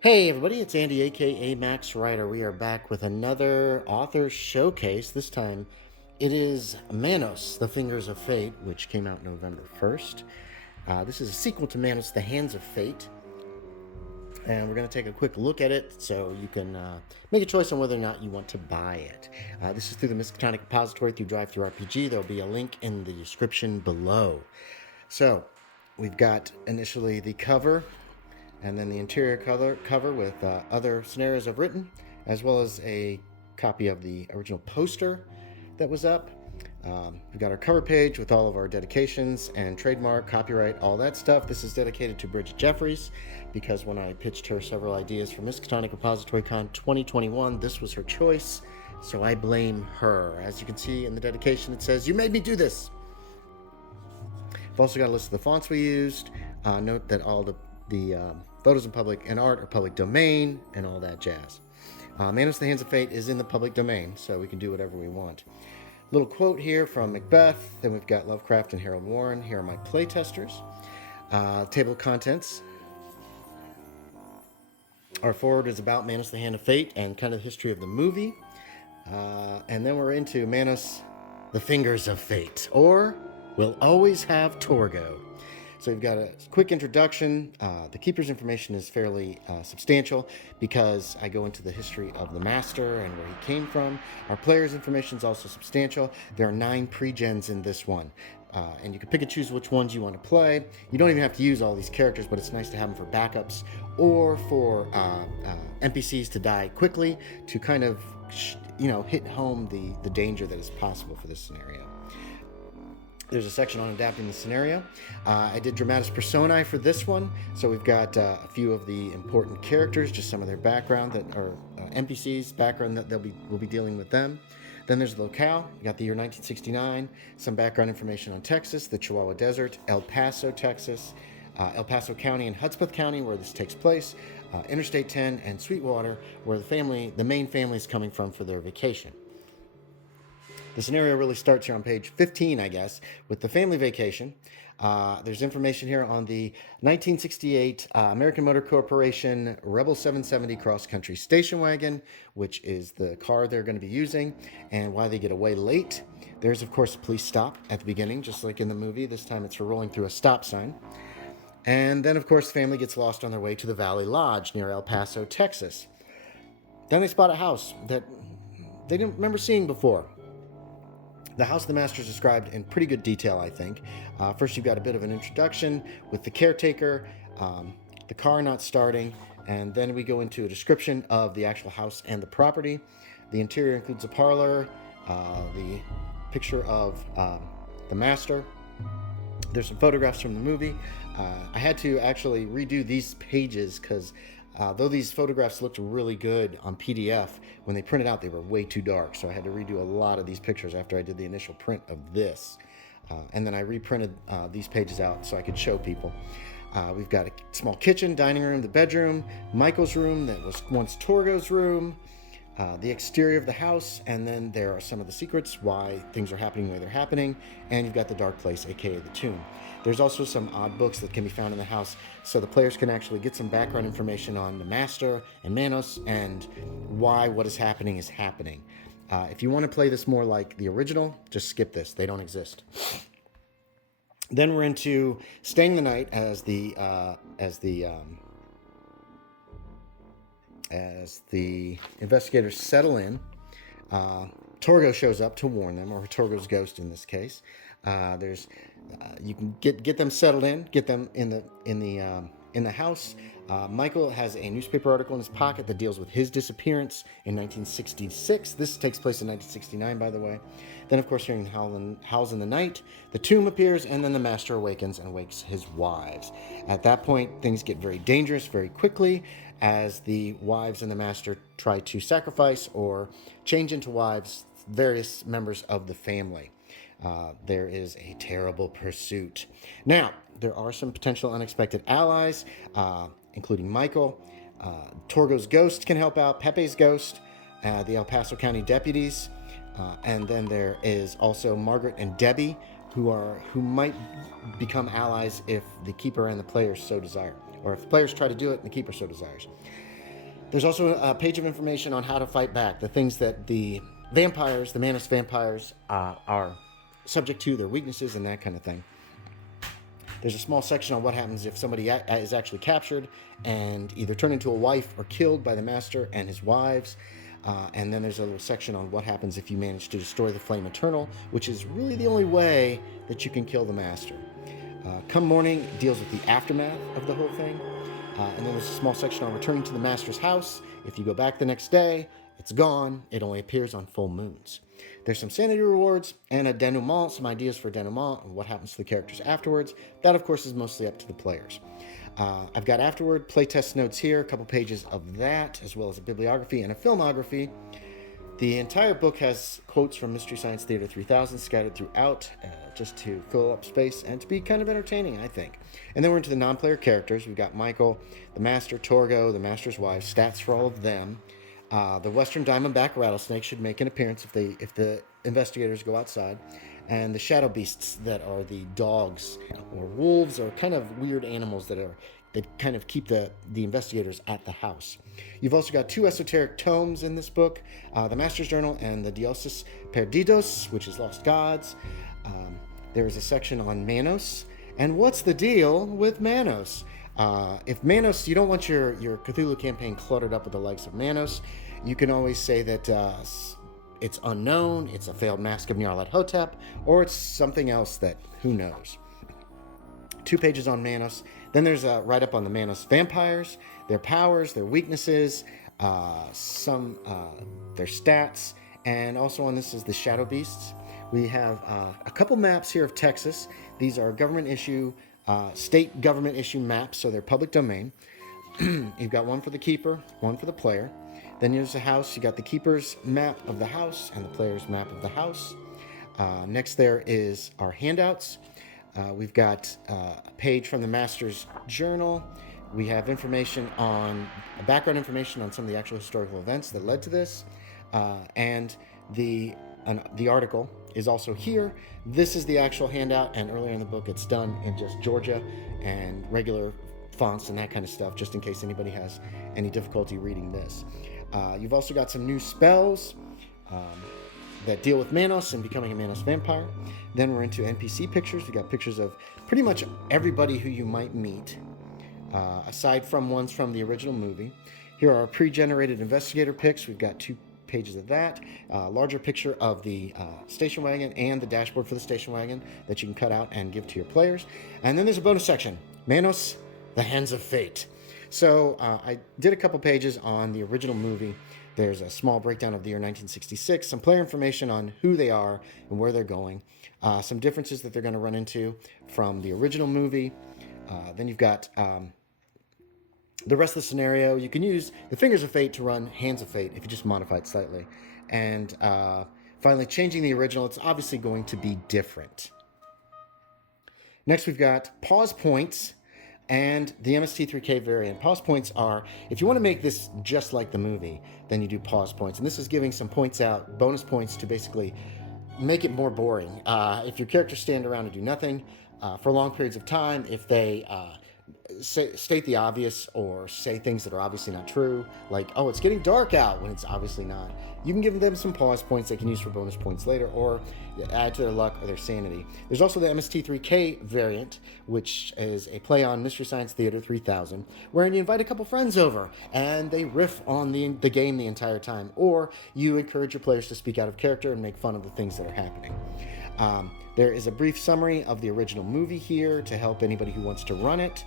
Hey everybody, it's Andy aka Max Writer. We are back with another author showcase. This time it is Manos, The Fingers of Fate, which came out November 1st. This is a sequel to Manos, The Hands of Fate. And we're going to take a quick look at it so you can make a choice on whether or not you want to buy it. This is through the Miskatonic Repository through DriveThruRPG. There'll be a link in the description below. So, we've got initially the cover, and then the interior cover with other scenarios I've written, as well as a copy of the original poster that was up. We've got our cover page with all of our dedications and trademark, copyright, all that stuff. This is dedicated to Bridget Jeffries because when I pitched her several ideas for Miskatonic Repository Con 2021, this was her choice, so I blame her. As you can see in the dedication, it says, "You made me do this." I've also got a list of the fonts we used. Note that all the photos in public and art are public domain and all that jazz. Manos, the Hands of Fate is in the public domain, so we can do whatever we want. Little quote here from Macbeth. Then we've got Lovecraft and Harold Warren. Here are my playtesters. Table of contents. Our forward is about Manos, the Hand of Fate and kind of the history of the movie. And then we're into Manos, the Fingers of Fate, or We'll Always Have Torgo. So we've got a quick introduction. The Keeper's information is fairly substantial because I go into the history of the Master and where he came from. Our player's information is also substantial. There are 9 pre-gens in this one. And you can pick and choose which ones you want to play. You don't even have to use all these characters, but it's nice to have them for backups or for NPCs to die quickly to kind of, hit home the danger that is possible for this scenario. There's a section on adapting the scenario. I did dramatis personae for this one, so we've got a few of the important characters, just some of their background that are NPCs background that we'll be dealing with them. Then there's the locale. We got the year 1969, some background information on Texas, the Chihuahua Desert, El Paso, Texas, El Paso County and Hudspeth County, where this takes place, Interstate 10 and Sweetwater, where the main family is coming from for their vacation. The scenario really starts here on page 15, I guess, with the family vacation. There's information here on the 1968 American Motor Corporation Rebel 770 cross-country station wagon, which is the car they're going to be using, and why they get away late. There's, of course, a police stop at the beginning, just like in the movie. This time it's for rolling through a stop sign. And then, of course, the family gets lost on their way to the Valley Lodge near El Paso, Texas. Then they spot a house that they didn't remember seeing before. The house of the Master is described in pretty good detail, I think. First, you've got a bit of an introduction with the caretaker, the car not starting, and then we go into a description of the actual house and the property. The interior includes a parlor, the picture of the Master. There's some photographs from the movie. I had to actually redo these pages because though these photographs looked really good on PDF, when they printed out, they were way too dark. So I had to redo a lot of these pictures after I did the initial print of this. And then I reprinted these pages out so I could show people. We've got a small kitchen, dining room, the bedroom, Michael's room that was once Torgo's room, the exterior of the house, and then there are some of the secrets, why things are happening the way they're happening, and you've got the dark place, aka the tomb. There's also some odd books that can be found in the house, so the players can actually get some background information on the Master and Manos and why what is happening is happening. If you want to play this more like the original, just skip this. They don't exist. Then we're into staying the night as the investigators settle in. Torgo shows up to warn them, or Torgo's ghost in this case. You can get them settled in, get them in the house. Michael has a newspaper article in his pocket that deals with his disappearance in 1966. This takes place in 1969, by the way. Then, of course, hearing howls in the night, the tomb appears, and then the Master awakens and wakes his wives. At that point, things get very dangerous very quickly as the wives and the Master try to sacrifice or change into wives various members of the family. There is a terrible pursuit. Now, there are some potential unexpected allies, including Michael. Torgo's ghost can help out, Pepe's ghost, the El Paso County deputies, and then there is also Margaret and Debbie, who might become allies if the keeper and the players so desire, or if the players try to do it and the keeper so desires. There's also a page of information on how to fight back, the things that the vampires, the Manos vampires, are subject to, their weaknesses, and that kind of thing. There's a small section on what happens if somebody is actually captured and either turned into a wife or killed by the master and his wives. And then there's a little section on what happens if you manage to destroy the Flame Eternal, which is really the only way that you can kill the master. Come Morning deals with the aftermath of the whole thing. And then there's a small section on returning to the master's house. If you go back the next day, it's gone. It only appears on full moons. There's some sanity rewards and a denouement, some ideas for denouement and what happens to the characters afterwards. That, of course, is mostly up to the players. I've got afterward playtest notes here, a couple pages of that, as well as a bibliography and a filmography. The entire book has quotes from Mystery Science Theater 3000 scattered throughout, just to fill up space and to be kind of entertaining, I think. And then we're into the non-player characters. We've got Michael, the Master, Torgo, the Master's wife, stats for all of them. The Western Diamondback Rattlesnake should make an appearance if the investigators go outside. And the Shadow Beasts that are the dogs or wolves or kind of weird animals that kind of keep the investigators at the house. You've also got 2 esoteric tomes in this book, the Master's Journal and the Dioses Perdidos, which is Lost Gods. There is a section on Manos. And what's the deal with Manos? If Manos, you don't want your Cthulhu campaign cluttered up with the likes of Manos, you can always say that it's unknown, it's a failed mask of Nyarlathotep, or it's something else that who knows. 2 pages on Manos. Then there's a write-up on the Manos vampires, their powers, their weaknesses, their stats, and also on this is the Shadow Beasts. We have a couple maps here of Texas. These are government issue, state government issue maps, so they're public domain. You've got one for the keeper, one for the player. Then there's the house. You got the keeper's map of the house and the player's map of the house. Next there is our handouts. We've got a page from the Master's Journal. We have background information on some of the actual historical events that led to this. And the article is also here. This is the actual handout, and earlier in the book it's done in just Georgia and regular fonts and that kind of stuff, just in case anybody has any difficulty reading this. You've also got some new spells that deal with Manos and becoming a Manos vampire. Then we're into NPC pictures. We've got pictures of pretty much everybody who you might meet, aside from ones from the original movie. Here are our pre-generated investigator pics. We've got 2 pages of that, larger picture of the station wagon and the dashboard for the station wagon that you can cut out and give to your players. And then there's a bonus section, Manos, the Hands of Fate. So I did a couple pages on the original movie. There's a small breakdown of the year 1966, some player information on who they are and where they're going, some differences that they're going to run into from the original movie. Then you've got the rest of the scenario. You can use the Fingers of Fate to run Hands of Fate if you just modify it slightly. And finally, changing the original, it's obviously going to be different. Next, we've got pause points and the MST3K variant. Pause points are, if you want to make this just like the movie, then you do pause points. And this is giving some points out, bonus points to basically make it more boring. If your characters stand around and do nothing for long periods of time, if they state the obvious or say things that are obviously not true, like, oh, it's getting dark out, when it's obviously not, you can give them some pause points they can use for bonus points later, or add to their luck or their sanity. There's also the MST3K variant, which is a play on Mystery Science Theater 3000, wherein you invite a couple friends over and they riff on the game the entire time, or you encourage your players to speak out of character and make fun of the things that are happening. There is a brief summary of the original movie here to help anybody who wants to run it.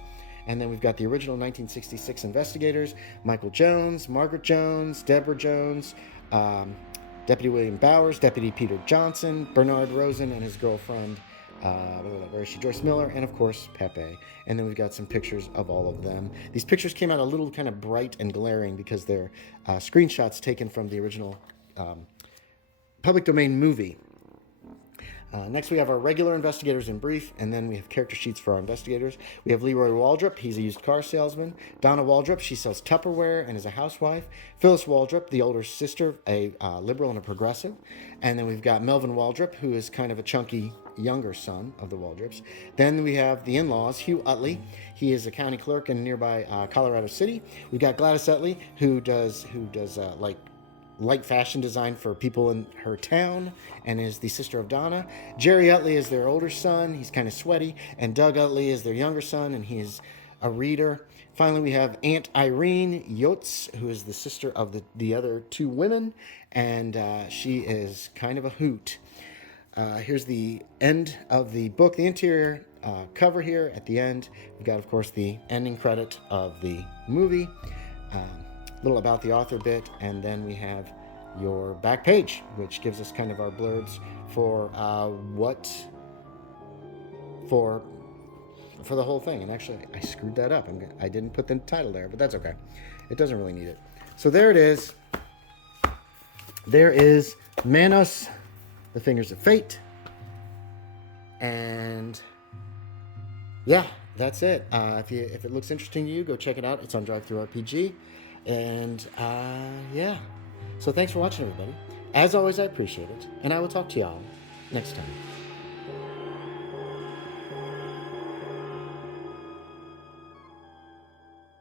And then we've got the original 1966 investigators, Michael Jones, Margaret Jones, Deborah Jones, Deputy William Bowers, Deputy Peter Johnson, Bernard Rosen and his girlfriend, where is she? Joyce Miller, and of course, Pepe. And then we've got some pictures of all of them. These pictures came out a little kind of bright and glaring because they're screenshots taken from the original public domain movie. Next, we have our regular investigators in brief, and then we have character sheets for our investigators. We have Leroy Waldrop, he's a used car salesman. Donna Waldrop, she sells Tupperware and is a housewife. Phyllis Waldrop, the older sister, a liberal and a progressive. And then we've got Melvin Waldrop, who is kind of a chunky younger son of the Waldrips. Then we have the in-laws, Hugh Utley. He is a county clerk in nearby Colorado City. We've got Gladys Utley, who does like light fashion design for people in her town and is the sister of Donna. Jerry Utley is their older son. He's kind of sweaty. And Doug Utley is their younger son, and he is a reader. Finally, we have Aunt Irene Yotz, who is the sister of the other two women, and she is kind of a hoot. Here's the end of the book, the interior cover here at the end. We've got, of course, the ending credit of the movie. A little about the author bit, and then we have your back page, which gives us kind of our blurbs for for the whole thing. And actually, I screwed that up. I didn't put the title there, but that's okay. It doesn't really need it. So there it is. There is Manos, the Fingers of Fate. And yeah, that's it. If it looks interesting to you, go check it out. It's on DriveThruRPG. And yeah, so thanks for watching, everybody. As always, I appreciate it, and I will talk to y'all next time.